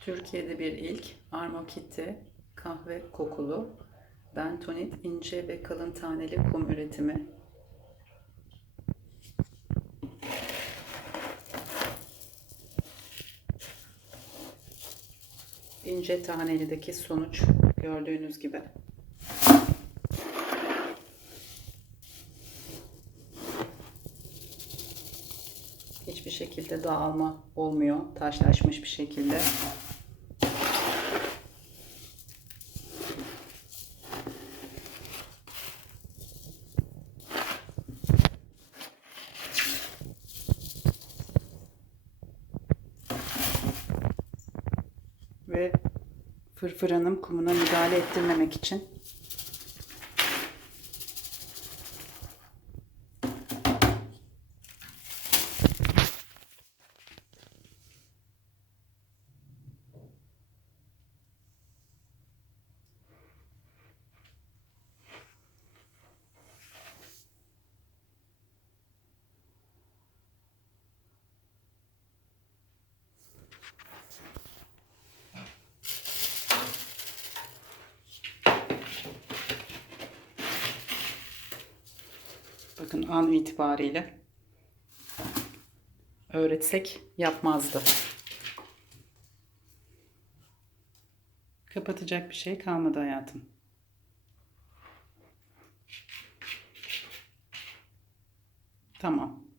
Türkiye'de bir ilk Armokitti kahve kokulu bentonit ince ve kalın taneli kum üretimi. İnce tanelideki sonuç gördüğünüz gibi. Hiçbir şekilde dağılma olmuyor. Taşlaşmış bir şekilde. Ve fırfıranın kumuna müdahale ettirmemek için bakın an itibariyle öğretsek yapmazdı. Kapatacak bir şey kalmadı hayatım. Tamam.